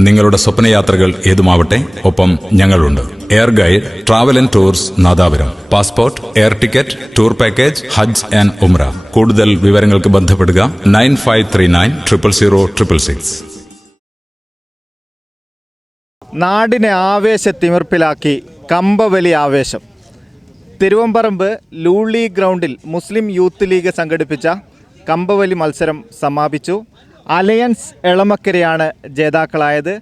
നിങ്ങളുടെ സ്വപ്നയാത്രകൾ ഏതുമാവട്ടെ ഒപ്പം ഞങ്ങളുണ്ട്. Air guide travel and tours Nadapuram. Passport air ticket tour package Hajj and Umrah കൂടുതൽ വിവരങ്ങൾക്ക് ബന്ധപ്പെടുക nine five three nine triple zero triple six. നാടിനെ ആവേശത്തിമിർപ്പിലാക്കി കമ്പവലി ആവേശം. തിരുവമ്പറമ്പ് ലൂളി ഗ്രൗണ്ടിൽ മുസ്ലിം യൂത്ത് ലീഗ് സംഘടിപ്പിച്ച കമ്പവലി മത്സരം സമാപിച്ചു. അലയൻസ് എളമക്കരയാണ് ജേതാക്കളായത്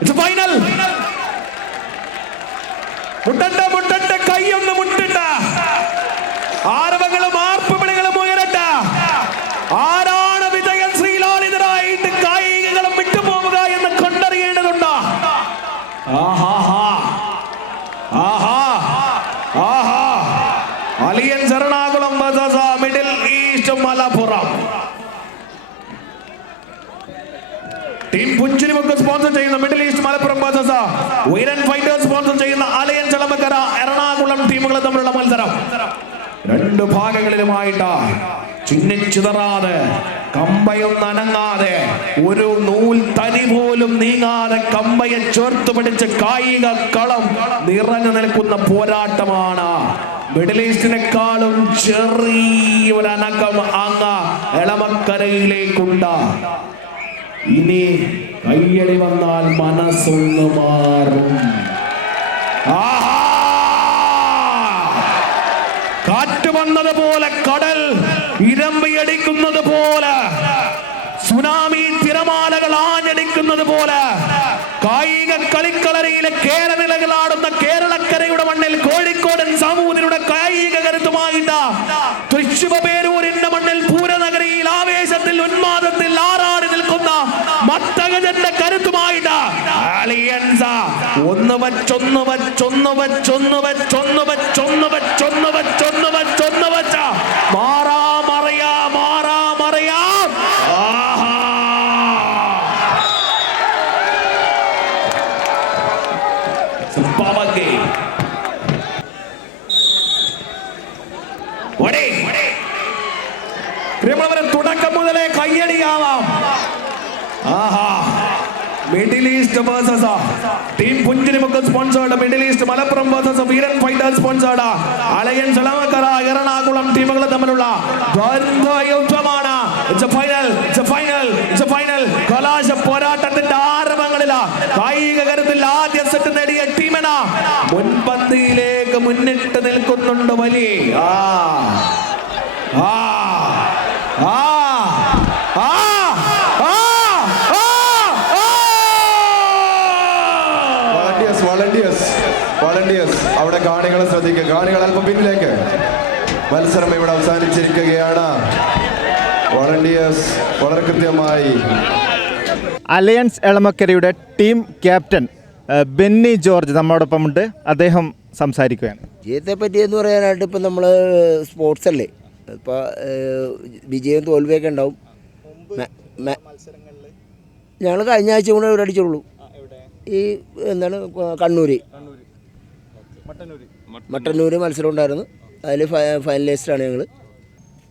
It's a final. final. Team Punchirimukku sponsor ചെയ്യുന്ന മിഡിൽ ഈസ്റ്റ് മലപ്പുറം ബാസസ ഉയരൻ ഫൈറ്റേഴ്സ് സ്പോൺസർ ചെയ്യുന്ന അലയൻ എളമക്കര എറണാകുളം ടീമുകൾ തമ്മിലുള്ള മത്സരം. രണ്ട് ഭാഗങ്ങളിലുമായിട്ട്. ചിന്നിച്ചിതറാതെ കമ്പയൊന്നും അനങ്ങാതെ ഒരു നൂൽ തനി പോലും നീങ്ങാതെ കമ്പയെ ചേർത്ത് പിടിച്ച് കായിക കളം നിറഞ്ഞു നിൽക്കുന്ന പോരാട്ടമാണ്. മിഡിൽ ഈസ്റ്റിനെക്കാളും ചെറിയ ഒരു അനക്കം അങ്ങ് എളമക്കരയിലേക്കുണ്ട്. ഇനി കയ്യടി വന്നാൽ മനസ്സൊന്ന് മാറും. കാറ്റ് വന്നത് പോലെ കടൽ ഇരമ്പിയടിക്കുന്നത് പോലെ സുനാമി തിരമാലകൾ ആഞ്ഞടിക്കുന്നത് പോലെ കായിക കളിക്കളരയിലെ കേരനിലകളാടുന്ന കേരളക്കരയുടെ മണ്ണിൽ കോഴിക്കോടൻ സമൂഹത്തിലൂടെ കായിക കരുത്തുമായിട്ട് തൃശ്ശുവ അലിയൻസ ഒന്ന് വച്ചൊന്ന് വച്ചൊന്ന് വച്ചൊന്ന് വച്ചൊന്ന് വച്ചൊന്ന് വച്ചൊന്ന് വച്ചൊന്ന് വച്ചൊന്ന് വച്ച മാറാ. East versus team Punchirimukku sponsored Middle East Malappuram versus Veeran fighters sponsored അളയൻ ചെളവക്കര Ernakulam ടീമുകൾ തമ്മിലുള്ള ദ്വന്ദ്വ യുദ്ധമാണ്. Final it's final it's final കലാശ പോരാട്ടത്തിന്റെ ആരംഭങ്ങളില കായിക കരുത്തിൽ ആദ്യ സെറ്റ് നേടിയ ടീമിനാ മുൻപന്തിയിലേക്ക് മുന്നിട്ട് നിൽക്കുന്നുണ്ട് വലിയ ആ ആ ആ ആ ആ ആ വളണ്ടിയേഴ്സ് വളണ്ടിയേഴ്സ് വളണ്ടിയേഴ്സ് അവിടെ കാണികളെ ശ്രദ്ധിക്കുക. കാണികൾ അല്പം പിന്നിലേക്ക്. മത്സരം ഇവിടെ അവസാനിച്ചിരിക്കുകയാണ്. വളണ്ടിയേഴ്സ് വളരെ കൃത്യമായി. അലയൻസ് എളമക്കരയുടെ ടീം ക്യാപ്റ്റൻ ബെന്നി ജോർജ് നമ്മോടൊപ്പം ഉണ്ട് അദ്ദേഹം സംസാരിക്കുകയാണ്. വിജയത്തെ പറ്റിയെന്ന് പറയാനായിട്ട് ഇപ്പം നമ്മൾ സ്പോർട്സ് അല്ലേ? ഇപ്പോൾ വിജയം തോൽവിയൊക്കെ ഉണ്ടാവും. ഞങ്ങൾ കഴിഞ്ഞ ആഴ്ച കൂടെ ഇവിടെ അടിച്ചുള്ളൂ ഈ എന്താണ് കണ്ണൂർ മട്ടന്നൂർ മത്സരം ഉണ്ടായിരുന്നു അതിൽ ഫൈനലിസ്റ്റാണ് ഞങ്ങൾ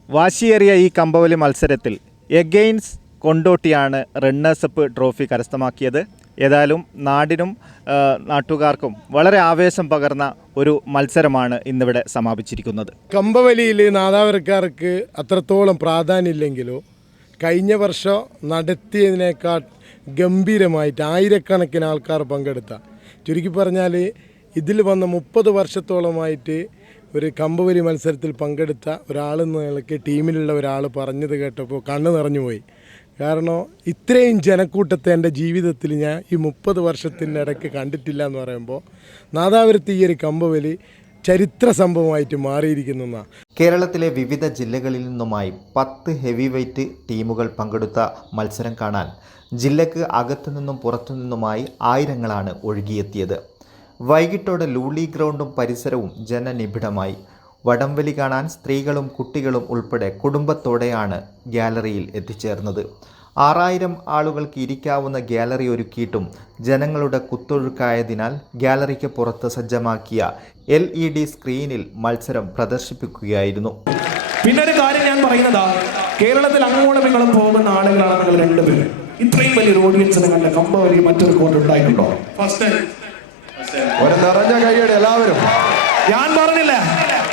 വാശിയേറിയ ഈ കമ്പവലി മത്സരത്തിൽ എഗെയിൻസ് കൊണ്ടോട്ടിയാണ് റണ്ണേഴ്സപ്പ് ട്രോഫി കരസ്ഥമാക്കിയത്. ഏതായാലും നാടിനും നാട്ടുകാർക്കും വളരെ ആവേശം പകർന്ന ഒരു മത്സരമാണ് ഇന്നിവിടെ സമാപിച്ചിരിക്കുന്നത്. കമ്പവലിയിൽ നാദാവരക്കാർക്ക് അത്രത്തോളം പ്രാധാന്യമില്ലെങ്കിലോ കഴിഞ്ഞ വർഷം നടത്തിയതിനേക്കാൾ ഗംഭീരമായിട്ട് ആയിരക്കണക്കിന് ആൾക്കാർ പങ്കെടുത്ത. ചുരുക്കി പറഞ്ഞാൽ ഇതിൽ വന്ന മുപ്പത് വർഷത്തോളമായിട്ട് ഒരു കമ്പവലി മത്സരത്തിൽ പങ്കെടുത്ത ഒരാളെന്ന നിലയ്ക്ക് ടീമിലുള്ള ഒരാൾ പറഞ്ഞത് കേട്ടപ്പോൾ കണ്ണ് നിറഞ്ഞുപോയി കാരണം ഇത്രയും ജനക്കൂട്ടത്തെ എന്റെ ജീവിതത്തിൽ ഞാൻ ഈ മുപ്പത് വർഷത്തിനിടയ്ക്ക് കണ്ടിട്ടില്ല എന്ന് പറയുമ്പോൾ നാദാപുരത്ത് ഈ ഒരു കമ്പവലി ചരിത്ര സംഭവമായിട്ട് മാറിയിരിക്കുന്ന കേരളത്തിലെ വിവിധ ജില്ലകളിൽ നിന്നുമായി പത്ത് ഹെവി വെയ്റ്റ് ടീമുകൾ പങ്കെടുത്ത മത്സരം കാണാൻ ജില്ലക്ക് അകത്തുനിന്നും പുറത്തുനിന്നുമായി ആയിരങ്ങളാണ് ഒഴുകിയെത്തിയത്. വൈകിട്ടോടെ ലൂളി ഗ്രൗണ്ടും പരിസരവും ജനനിബിഡമായി. വടംവലി കാണാൻ സ്ത്രീകളും കുട്ടികളും ഉൾപ്പെടെ കുടുംബത്തോടെയാണ് ഗ്യാലറിയിൽ എത്തിച്ചേർന്നത്. ആറായിരം ആളുകൾക്ക് ഇരിക്കാവുന്ന ഗാലറി ഒരുക്കിയിട്ടും ജനങ്ങളുടെ കുത്തൊഴുക്കായതിനാൽ ഗാലറിക്ക് പുറത്ത് സജ്ജമാക്കിയ എൽ ഇ ഡി സ്ക്രീനിൽ മത്സരം പ്രദർശിപ്പിക്കുകയായിരുന്നു. പിന്നെ ഒരു കാര്യം ഞാൻ പറയുന്നതാ. കേരളത്തിൽ അങ്ങോളം ഇങ്ങോളം പോകുന്ന ആളുകളാണ് നിങ്ങൾ രണ്ടുപേരും. ഇത്രയും വലിയൊരു ഓഡിയൻസിനെ കണ്ട കമ്പ വലിയ മറ്റൊരു കോട്ട് ഉണ്ടായിട്ടുണ്ടോ? ഫസ്റ്റ് ഒരു നിറഞ്ഞ കൈയുടെ എല്ലാവരും. ഞാൻ പറഞ്ഞില്ല.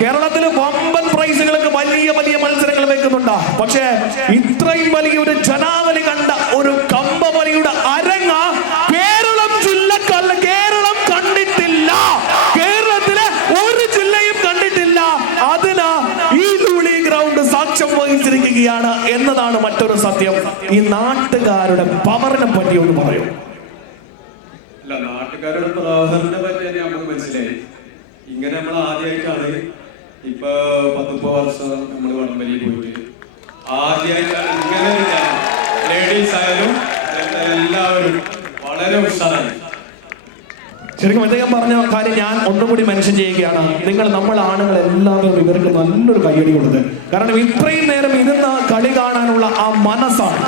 കേരളത്തിൽ വമ്പൻ പ്രൈസുകൾക്ക് വലിയ വലിയ മത്സരങ്ങൾ വെക്കുന്നുണ്ട് പക്ഷേ ഇത്രയും വലിയ ഒരു ജനാവലി കണ്ട ഒരു കമ്പമലിയുടെ അരങ്ങ കേരളം ജില്ലക്കല്ല കേരളം കണ്ടിട്ടില്ല. കേരളത്തിലെ ഒരു ജില്ലയും കണ്ടിട്ടില്ല. അതിന് ഈ ധൂളി ഗ്രൗണ്ട് സാക്ഷ്യം വഹിച്ചിരിക്കുകയാണ് എന്നതാണ് മറ്റൊരു സത്യം. ഈ നാട്ടുകാരുടെ പവറിനെ പറ്റി ഒന്ന് പറയൂ. അല്ല നാട്ടുകാരുടെ പ്രവർത്തനത്തെ പറ്റി നമുക്ക് മനസ്സിലായി. ഇങ്ങനെ നമ്മൾ ആദ്യമായിട്ടാണ് ഇപ്പൊ വർഷം നമ്മൾ വടംവലി പോയിട്ട്. ആദ്യമായിട്ടാണ് ഇങ്ങനെ ലേഡീസ് ആയാലും എല്ലാവരും വളരെ ഉഷാറായി ശരിക്കും അദ്ദേഹം പറഞ്ഞ കാര്യം ഞാൻ ഒന്നും കൂടി മെൻഷൻ ചെയ്യുകയാണ്. നിങ്ങൾ നമ്മൾ ആണുങ്ങൾ എല്ലാവരും ഇവർക്ക് നല്ലൊരു കയ്യടി കൊടുത്ത്. കാരണം ഇത്രയും നേരം ഇരുന്ന കളി കാണാനുള്ള ആ മനസ്സാണ്.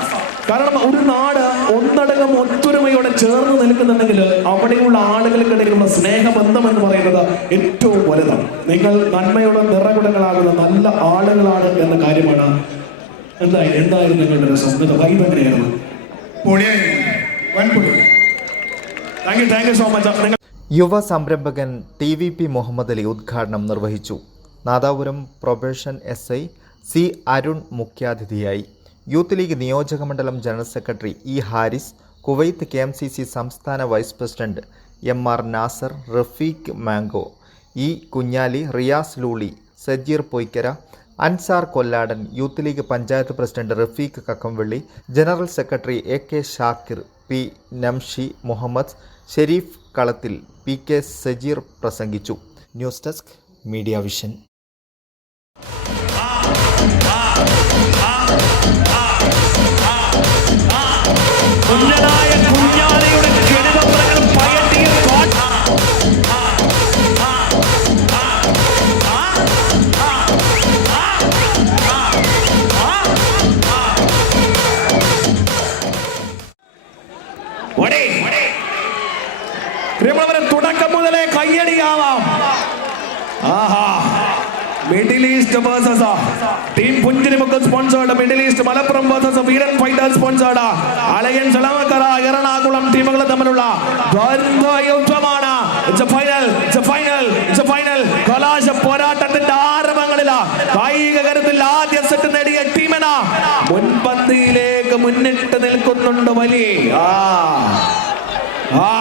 കാരണം ഒരു നാട് ഒന്നടങ്കം ഒത്തൊരുമയോടെ ചേർന്ന് നിൽക്കുന്നുണ്ടെങ്കിൽ അവിടെയുള്ള ആളുകൾക്കിടയിലുള്ള സ്നേഹബന്ധം എന്ന് പറയുന്നത് ഏറ്റവും വലുതാണ്. നിങ്ങൾ നന്മയുടെ നിറകുടങ്ങളാകുന്ന നല്ല ആളുകളാണ് എന്ന കാര്യമാണ് എന്തായി? എന്തായിരുന്നു നിങ്ങളുടെ രസം ഇന്നത്തെ വൈബ് എങ്ങനെയായിരുന്നു? Thank you thank you so much യുവ സംരംഭകൻ T V P Muhammad Ali ഉദ്ഘാടനം നിർവഹിച്ചു. Nadapuram probation S I C Arun മുഖ്യാതിഥിയായി. യൂത്ത് ലീഗ് നിയോജക മണ്ഡലം general secretary E Haris Kuwait K M C C സംസ്ഥാന vice president M R Nasar Rafeeq mango E Kunhali Riyas Luli Sajeer Poykkara Ansar Kolladan youth league panchayat president Rafeeq Kakkamvalli general secretary A K Shakir P Namshi Muhammad Sherif കളത്തിൽ P K Sajeer പ്രസംഗിച്ചു. News desk media vision. East versus team Punchirimukku sponsored Middle East Malappuram versus Veeran fighters sponsored അലയൻ ചെളവക്കര എറണാകുളം ടീമുകൾ തമ്മിലുള്ള യുദ്ധമാണ്. Final final final കലാശ പോരാട്ടത്തിന്റെ ആരംഭങ്ങളില കായിക കരുത്തിൽ ആദ്യ സെറ്റ് നേടിയ ടീമന മുൻപന്തിയിലേക്ക് മുന്നിട്ട് നിൽക്കുന്നുണ്ട് വലി. ആ ആ ആ. ആ.